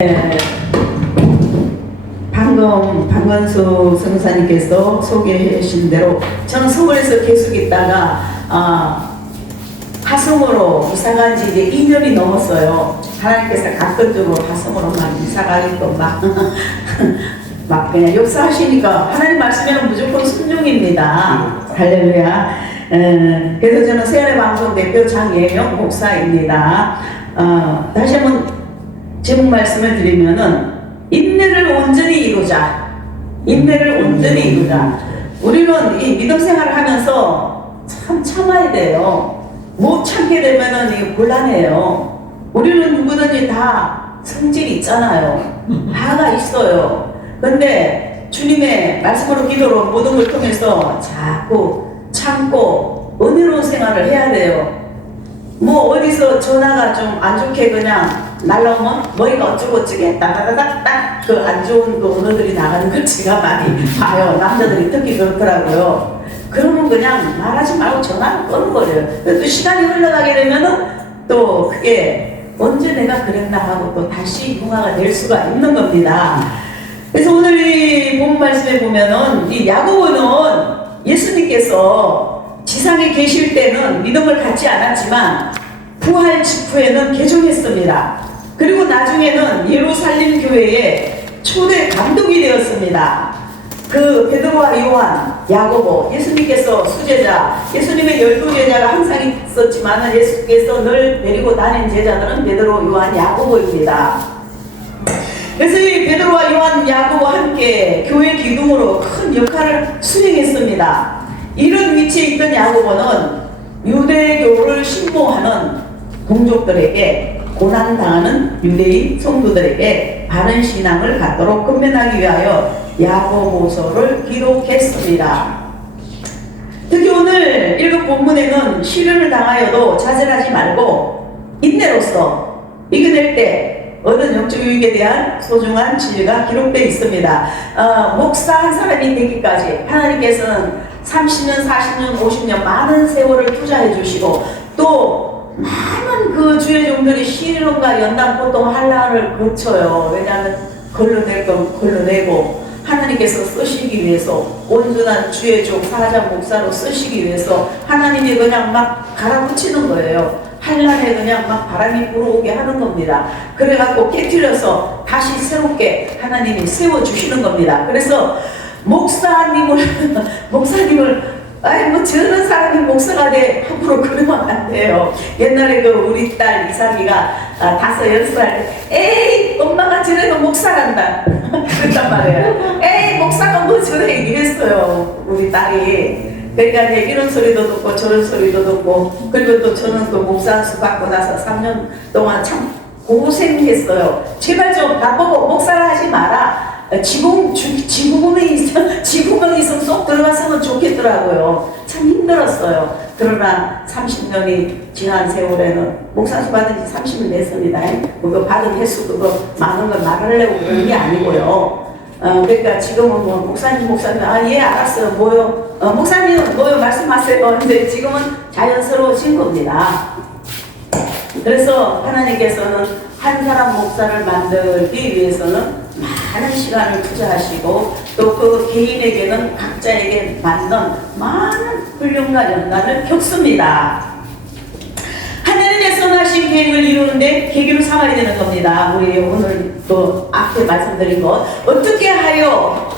네, 방금 박원수 선교사님께서 소개해 주신 대로 저는 서울에서 계속 있다가 화성으로 이사간 지 이제 2년이 넘었어요. 하나님께서 가끔적으로 화성으로만 이사가겠고 막 그냥 역사하시니까 하나님 말씀에는 무조건 순종입니다. 할렐루야. 그래서 저는 세월의 방송 대표 장예영 목사입니다. 다시 한번 제목 말씀을 드리면은 인내를 온전히 이루자. 인내를 온전히 이루자. 우리는 이 믿음 생활을 하면서 참 참아야 돼요. 못 참게 되면은 이 곤란해요. 우리는 누구든지 다 성질이 있잖아요. 다가 있어요. 근데 주님의 말씀으로 기도로 모든 걸 통해서 자꾸 참고 은혜로운 생활을 해야 돼요. 뭐 어디서 전화가 좀 안 좋게 그냥 날라오면 머리가 어쩌고 어쩌게 따다다닥 그 안 좋은 그 언어들이 나가는 걸 제가 많이 봐요. 남자들이 특히 그렇더라고요. 그러면 그냥 말하지 말고 전화를 끊어버려요. 또 시간이 흘러가게 되면은 또 그게 언제 내가 그랬나 하고 또 다시 흉화가 될 수가 있는 겁니다. 그래서 오늘 이 본 말씀에 보면은 이 야고보는 예수님께서 지상에 계실 때는 믿음을 갖지 않았지만 부활 직후에는 개종했습니다. 그리고 나중에는 예루살렘 교회의 초대 감독이 되었습니다. 그 베드로와 요한, 야고보, 예수님께서 수제자, 예수님의 12제자가 항상 있었지만 예수께서 늘 데리고 다닌 제자들은 베드로, 요한, 야고보입니다. 그래서 이 베드로와 요한, 야고보와 함께 교회 기둥으로 큰 역할을 수행했습니다. 이런 위치에 있던 야고보는 유대교를 신봉하는 동족들에게 고난당하는 유대인 성도들에게 바른 신앙을 갖도록 권면하기 위하여 야고보서를 기록했습니다. 특히 오늘 읽은 본문에는 시련을 당하여도 좌절하지 말고 인내로서 이겨낼 때 얻은 영적 유익에 대한 소중한 진리가 기록되어 있습니다. 목사 한 사람이 되기까지 하나님께서는 30년, 40년, 50년 많은 세월을 투자해 주시고 또 많은 그 주의 종들이 시련과 연단, 고통, 환난을 거쳐요. 왜냐하면 걸러낼 건 걸러내고 하나님께서 쓰시기 위해서 온전한 주의 종 사자 목사로 쓰시기 위해서 하나님이 그냥 막 갈아붙이는 거예요. 환난에 그냥 막 바람이 불어오게 하는 겁니다. 그래갖고 깨트려서 다시 새롭게 하나님이 세워주시는 겁니다. 그래서 목사님을 아이 뭐 저런 사람이 목사가 돼 함부로 그러면 안 돼요. 옛날에 그 우리 딸 이삭이가 5, 6살 때 에이 엄마가 저래도 목사란다 그랬단 말이에요. 에이 목사가 뭐 저래 얘기했어요 우리 딸이. 그러니까 이제 이런 소리도 듣고 저런 소리도 듣고 그리고 또 저는 또 목사 안수 받고 나서 3년 동안 참 고생했어요. 제발 좀 나보고 목사를 하지 마라. 지구본에 있으면 쏙 들어갔으면 좋겠더라고요. 참 힘들었어요. 그러나 30년이 지난 세월에는 목사수 받은 지 30년 됐습니다. 그거 받은 횟수 그거 많은 걸 말하려고 그런 게 아니고요. 그러니까 지금은 뭐 목사님 예 알았어요 뭐요 목사님 뭐요 말씀하세요. 근데 지금은 자연스러워진 겁니다. 그래서 하나님께서는 한 사람 목사를 만들기 위해서는 많은 시간을 투자하시고 또 그 개인에게는 각자에게 맞는 많은 훈련과 연단을 겪습니다. 하나님의 선하신 계획을 이루는데 계기로 삼아야 되는 겁니다. 우리 오늘 또 앞에 말씀드린 것 어떻게 하여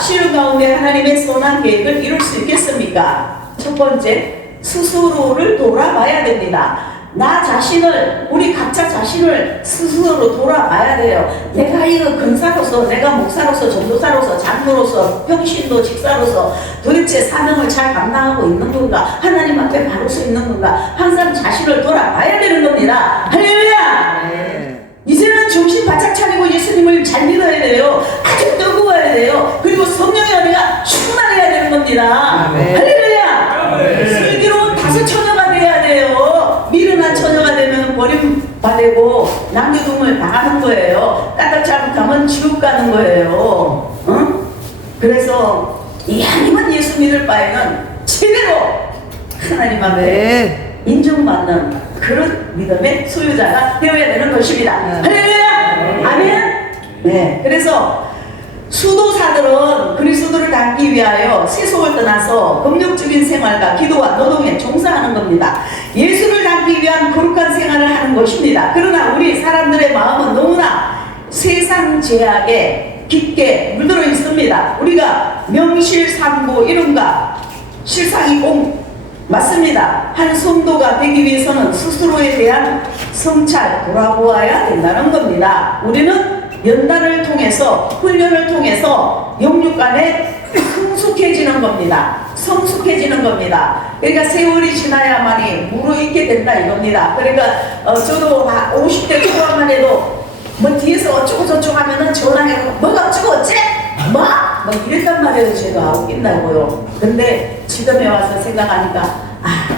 시련 가운데 하나님의 선한 계획을 이룰 수 있겠습니까? 첫 번째, 스스로를 돌아봐야 됩니다. 나 자신을, 우리 각자 자신을 스스로 돌아봐야 돼요. 내가 이거 근사로서, 내가 목사로서, 전도사로서, 장로로서, 평신도 직사로서 도대체 사명을 잘 감당하고 있는 건가? 하나님 앞에 바를 수 있는 건가? 항상 자신을 돌아봐야 되는 겁니다. 할렐루야! 네. 이제는 정신 바짝 차리고 예수님을 잘 믿어야 돼요. 아주 뜨거워야 돼요. 그리고 성령의 은혜가 충만해야 되는 겁니다. 네. 할렐루야! 슬기로운 다섯 처녀가 돼야 돼요. 미련한 처녀가 되면 버림받고 남겨둠을 당하는 거예요. 까딱 잘못하면 지옥 가는 거예요. 응? 그래서 이왕이면 예수 믿을 바에는 제대로 하나님 앞에 인정받는 그런 믿음의 소유자가 되어야 되는 것입니다. 할렐루야! 아멘! 네, 그래서 수도사들은 그리스도를 닮기 위하여 세속을 떠나서 금욕적인 생활과 기도와 노동에 종사하는 겁니다. 예수를 닮기 위한 거룩한 생활을 하는 것입니다. 그러나 우리 사람들의 마음은 너무나 세상 제약에 깊게 물들어 있습니다. 우리가 명실상부 이름과 실상이 꼭 맞습니다. 한 성도가 되기 위해서는 스스로에 대한 성찰 돌아보아야 된다는 겁니다. 우리는 연단을 통해서 훈련을 통해서 영육간에 성숙해지는 겁니다. 성숙해지는 겁니다. 그러니까 세월이 지나야만이 무르익게 된다 이겁니다. 그러니까 저도 50대 초반만 해도 뭐 뒤에서 어쩌고 저쩌고 하면은 전화해서 뭐가 어쩌고 어째? 뭐 이랬단 말이에요. 제가 웃긴다고요. 근데 지금에 와서 생각하니까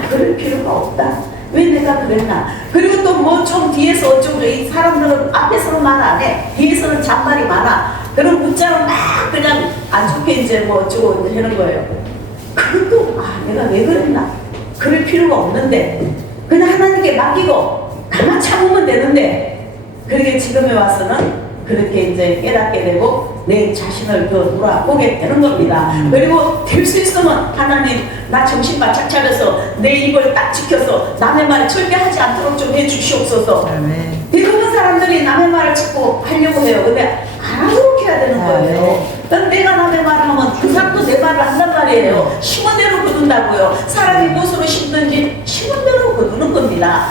그럴 필요가 없다. 왜 내가 그랬나? 그리고 또 뭐 좀 뒤에서 어쩌고 이 사람들은 앞에서는 말 안 해. 뒤에서는 잔말이 많아. 그런 문자는 막 그냥 안 좋게 이제 뭐 어쩌고 하는 거예요. 그것도 내가 왜 그랬나? 그럴 필요가 없는데 그냥 하나님께 맡기고 가만 참으면 되는데 그렇게 지금에 와서는 그렇게 이제 깨닫게 되고 내 자신을 더 돌아보게 되는 겁니다. 그리고 될 수 있으면 하나님 나 정신 바짝 차려서 내 입을 딱 지켜서 남의 말을 절대 하지 않도록 좀 해주시옵소서. 대부분 사람들이 남의 말을 자꾸 하려고 해요. 근데 안 하도록 해야 되는 거예요. 그럼 내가 남의 말을 하면 그 사람도 내 말을 한단 말이에요. 심은 대로 거둔다고요. 사람이 무엇으로 심든지 심은 대로 거두는 겁니다.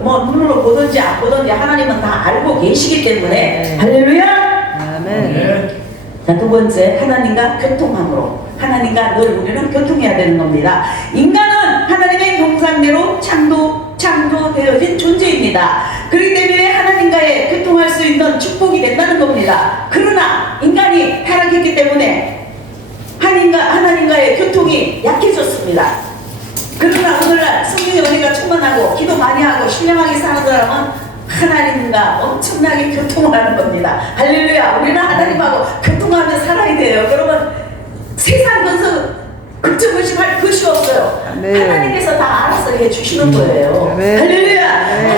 뭐 눈으로 보든지 안 보든지 하나님은 다 알고 계시기 때문에 할렐루야. 아멘. 자, 두 번째, 하나님과 교통함으로 하나님과 늘 우리는 교통해야 되는 겁니다. 인간은 하나님의 형상대로 창조되어진 존재입니다. 그렇기 때문에 하나님과의 교통할 수 있는 축복이 된다는 겁니다. 그러나 인간이 타락했기 때문에 하나님과의 교통이 약해졌습니다. 그러나 오늘날 성령의 은혜가 충만하고 기도 많이 하고 신령하게 사는 사람은 하나님과 엄청나게 교통을 하는 겁니다. 할렐루야. 우리는 하나님하고 교통하며 살아야 돼요. 그러면 세상 건설 걱정의식할 것이 없어요. 하나님께서 다 알아서 해주시는 거예요. 할렐루야.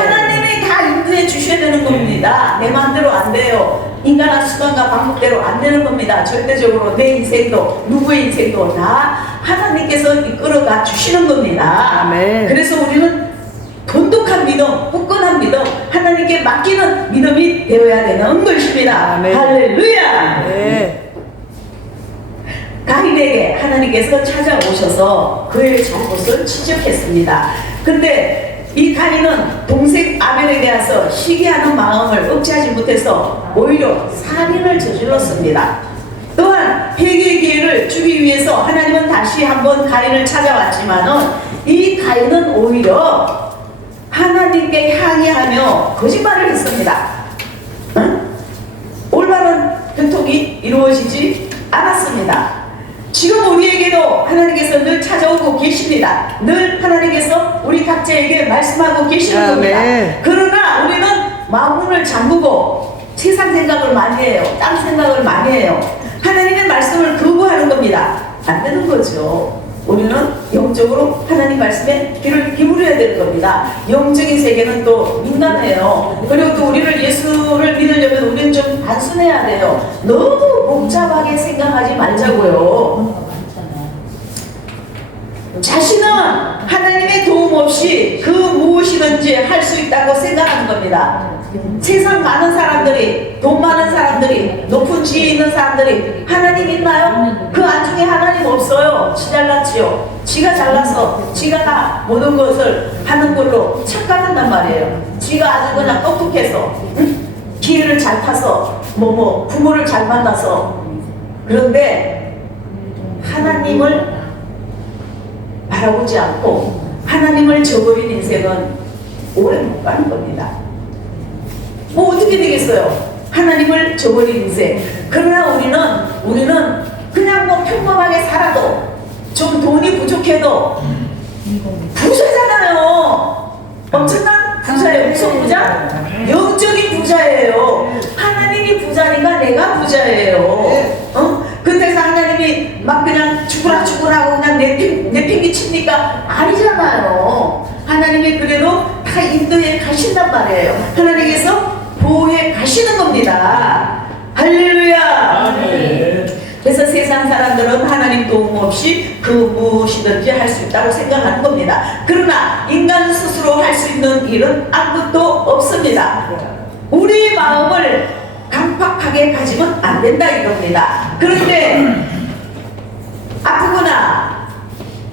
하나님이 다 인도해 주셔야 되는 겁니다. 내 마음대로 안 돼요. 인간한 수단과 방법대로 안 되는 겁니다. 절대적으로 내 인생도 누구의 인생도 다 하나님께서 이끌어가 주시는 겁니다. 아멘. 그래서 우리는 돈독한 믿음, 굳건한 믿음, 하나님께 맡기는 믿음이 되어야 되는 것입니다. 아멘. 할렐루야. 네. 가인에게 하나님께서 찾아오셔서 그의 잘못을 지적했습니다. 근데 이 가인은 동생 아벨에 대해서 시기하는 마음을 억제하지 못해서 오히려 살인을 저질렀습니다. 또한 회개의 기회를 주기 위해서 하나님은 다시 한번 가인을 찾아왔지만은 이 가인은 오히려 하나님께 항의하며 거짓말을 했습니다. 올바른 교통이 이루어지지 않았습니다. 지금 우리에게도 하나님께서 늘 찾아오고 계십니다. 늘 하나님께서 우리 각자에게 말씀하고 계시는 겁니다. 그러나 우리는 마음문을 잠그고 세상 생각을 많이 해요. 딴 생각을 많이 해요. 하나님의 말씀을 거부하는 겁니다. 안 되는 거죠. 우리는 영적으로 하나님 말씀에 귀를 기울여야 되는 겁니다. 영적인 세계는 또 민감해요. 그리고 또 우리를 예수를 믿으려면 우리는 좀 단순해야 돼요. 너무 복잡하게 생각하지 말자고요. 자신은 하나님의 도움 없이 그 무엇이든지 할 수 있다고 생각하는 겁니다. 세상 많은 사람들이, 돈 많은 사람들이, 높은 지위 있는 사람들이 하나님 있나요? 그 안중에 하나님 없어요. 지 잘났지요. 지가 잘나서 지가 다 모든 것을 하는 걸로 착각한단 말이에요. 지가 아주 그냥 똑똑해서 기회를 잘 타서 부모를 잘 만나서. 그런데 하나님을 바라보지 않고 하나님을 저버린 인생은 오래 못 가는 겁니다. 뭐 어떻게 되겠어요? 하나님을 저버린 인생. 그러나 우리는 그냥 평범하게 살아도 좀 돈이 부족해도 부자잖아요. 엄청난 부자예요. 무슨 부자? 영적인 부자예요. 하나님이 부자니까 내가 부자예요. 그때서 하나님이 막 그냥 죽으라 하고 그냥 내팽개 칩니까? 아니잖아요. 하나님이 그래도 다 인도에 가신단 말이에요. 하나님께서 보호해 가신단 하시는 겁니다. 할렐루야. 아멘. 그래서 세상 사람들은 하나님 도움 없이 그 무엇이든지 할 수 있다고 생각하는 겁니다. 그러나 인간 스스로 할 수 있는 일은 아무것도 없습니다. 우리 마음을 강팍하게 가지면 안 된다 이겁니다. 그런데 아프거나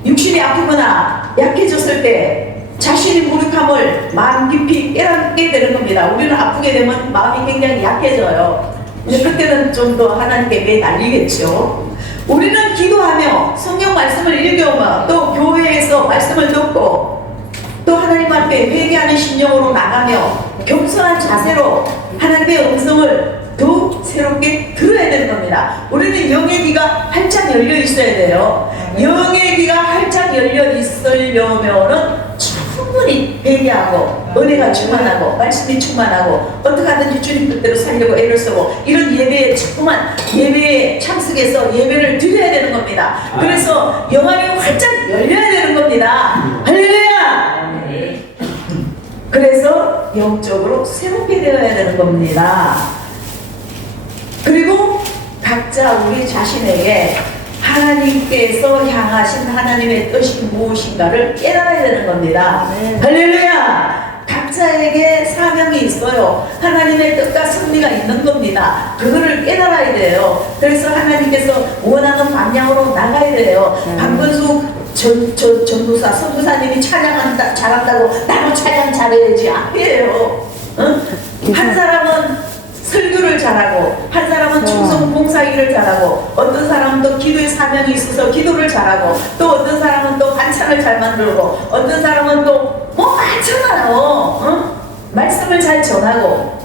육신이 아프거나 약해졌을 때 자신이 무력함을 마음 깊이 깨닫게 되는 겁니다. 우리는 아프게 되면 마음이 굉장히 약해져요. 근데 그때는 좀 더 하나님께 매달리겠죠. 우리는 기도하며 성경 말씀을 읽으며 또 교회에서 말씀을 듣고 또 하나님 앞에 회개하는 심령으로 나가며 겸손한 자세로 하나님의 음성을 더욱 새롭게 들어야 되는 겁니다. 우리는 영의 귀가 활짝 열려 있어야 돼요. 영의 귀가 활짝 열려 있으려면은 충분히 회개하고 은혜가 충만하고 말씀이 충만하고 어떻게 하든지 주님 뜻대로 살려고 애를 쓰고 이런 예배에 자꾸만 예배에 참석해서 예배를 드려야 되는 겁니다. 그래서 영안이 활짝 열려야 되는 겁니다. 할렐루야. 그래서 영적으로 새롭게 되어야 되는 겁니다. 그리고 각자 우리 자신에게 하나님께서 향하신 하나님의 뜻이 무엇인가를 깨달아야 되는 겁니다. 할렐루야! 각자에게 사명이 있어요. 하나님의 뜻과 승리가 있는 겁니다. 그거를 깨달아야 돼요. 그래서 하나님께서 원하는 방향으로 나가야 돼요. 박근수 전도사, 선교사님이 찬양한다, 잘한다고 나도 찬양 잘해야지. 아니에요. 응? 한 사람은 설교를 잘하고 한 사람은 충성 봉사일을 잘하고 어떤 사람은 또 기도의 사명이 있어서 기도를 잘하고 또 어떤 사람은 또 반찬을 잘 만들고 어떤 사람은 또 뭐 많잖아요. 응? 말씀을 잘 전하고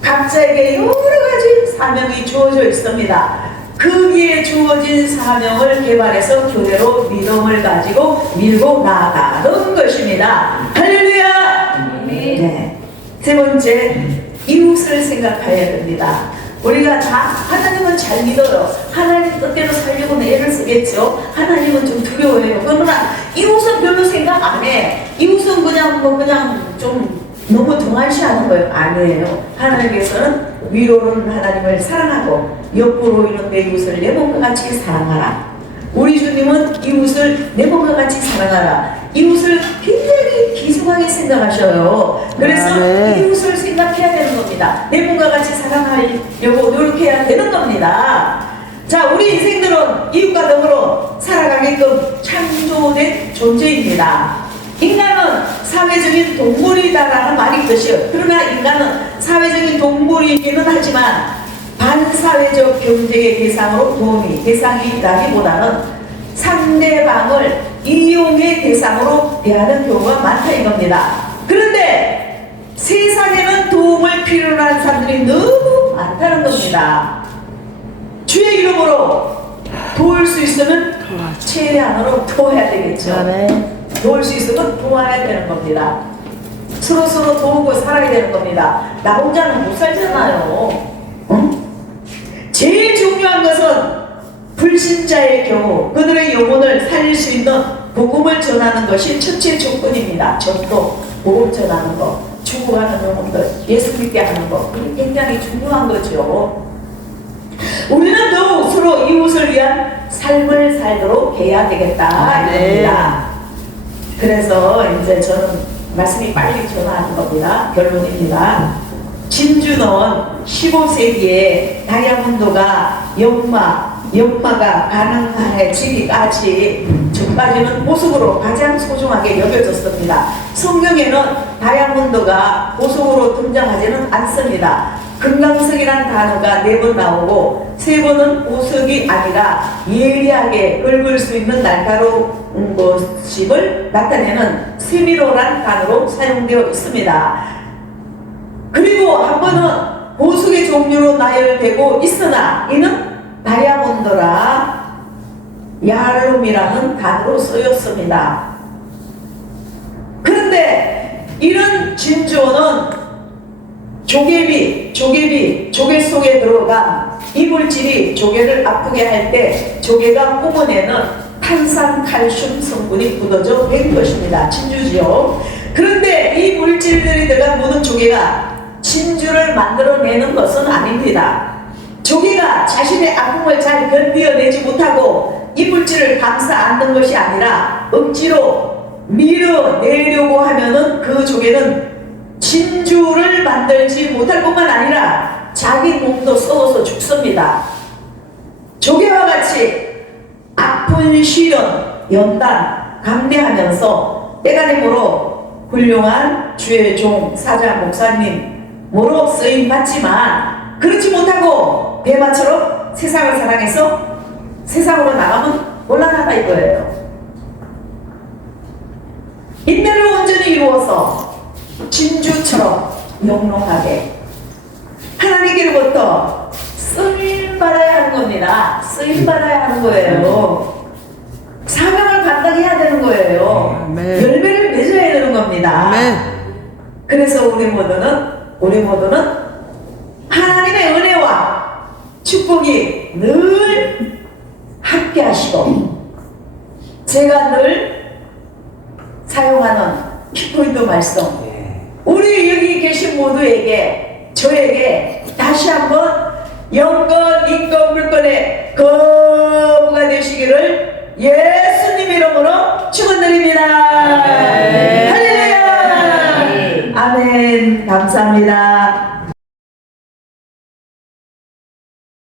각자에게 여러 가지 사명이 주어져 있습니다. 거기에 주어진 사명을 개발해서 교회로 믿음을 가지고 밀고 나아가는 것입니다. 할렐루야. 네. 세 번째, 이웃을 생각해야 됩니다. 우리가 다 하나님은 잘 믿어요. 하나님 뜻대로 살려고 애를 쓰겠죠. 하나님은 좀 두려워해요. 그러나 이웃은 별로 생각 안 해. 이웃은 그냥 좀 너무 등한시하는 거예요. 아니에요. 하나님께서는 위로는 하나님을 사랑하고 옆으로 있는 내 이웃을 내 몸과 같이 사랑하라. 우리 주님은 이웃을 내 몸과 같이 사랑하라. 이웃을 굉장히 귀중하게 생각하셔요. 그래서 이웃을 생각해야 되는 겁니다. 내 몸과 같이 사랑하려고 노력해야 되는 겁니다. 자, 우리 인생들은 이웃과 더불어 살아가게끔 창조된 존재입니다. 인간은 사회적인 동물이다라는 말이 있듯이요. 그러나 인간은 사회적인 동물이기는 하지만 반사회적 경쟁의 대상이라기보다는 상대방을 이용의 대상으로 대하는 경우가 많다 이겁니다. 그런데 세상에는 도움을 필요로 하는 사람들이 너무 많다는 겁니다. 주의 이름으로 도울 수 있으면 최대한으로 도와야 되겠죠. 도울 수 있으면 도와야 되는 겁니다. 서로 도우고 살아야 되는 겁니다. 나 혼자는 못 살잖아요. 응? 제일 중요한 것은 불신자의 경우 그들의 영혼을 살릴 수 있는 복음을 전하는 것이 첫째 조건입니다. 전도, 복음 전하는 것, 죽어가는 영혼들 예수 믿게 하는 것, 그게 굉장히 중요한 거죠. 우리는 더욱 서로 이웃을 위한 삶을 살도록 해야 되겠다 이겁니다. 그래서 이제 저는 말씀이 빨리 전하는 겁니다. 결론입니다. 진주는 15세기에 다이아몬드가 연마가 가능해지기까지 전까지는 보석으로 가장 소중하게 여겨졌습니다. 성경에는 다이아몬드가 보석으로 등장하지는 않습니다. 금강석이라는 단어가 4번 나오고 3번은 보석이 아니라 예리하게 긁을 수 있는 날카로운 것임을 나타내는 세미로란 단어로 사용되어 있습니다. 그리고 한 번은 보석의 종류로 나열되고 있으나 이는 다이아몬드라 야름이라는 단어로 쓰였습니다. 그런데 이런 진주는 조개 속에 들어가 이물질이 조개를 아프게 할 때 조개가 뿜어내는 탄산칼슘 성분이 묻어져 된 것입니다. 진주지요. 그런데 이 물질들이 들어간 모든 조개가 진주를 만들어내는 것은 아닙니다. 조개가 자신의 아픔을 잘 견뎌내지 못하고 이물질을 감싸 안는 것이 아니라 억지로 밀어내려고 하면은 그 조개는 진주를 만들지 못할 뿐만 아니라 자기 몸도 썩어서 죽습니다. 조개와 같이 아픈 시련, 연단, 감내하면서 때가님으로 훌륭한 주의 종, 사자, 목사님으로 쓰임받지만 그렇지 못하고 대마처럼 세상을 사랑해서 세상으로 나가면 곤란하다 이거예요. 인내를 온전히 이루어서 진주처럼 영롱하게 하나님께로부터 쓰임받아야 하는 겁니다. 쓰임받아야 하는 거예요. 사명을 감당해야 되는 거예요. 아멘. 열매를 맺어야 되는 겁니다. 아멘. 그래서 우리 모두는 하나님의 은혜와 축복이 늘 함께 하시고 제가 늘 사용하는 키포인트 말씀 우리 여기 계신 모두에게 저에게 다시 한번 영건 인권 물건의 거부가 되시기를 예수님 이름으로 축원드립니다. 할렐루야. 아멘. 감사합니다.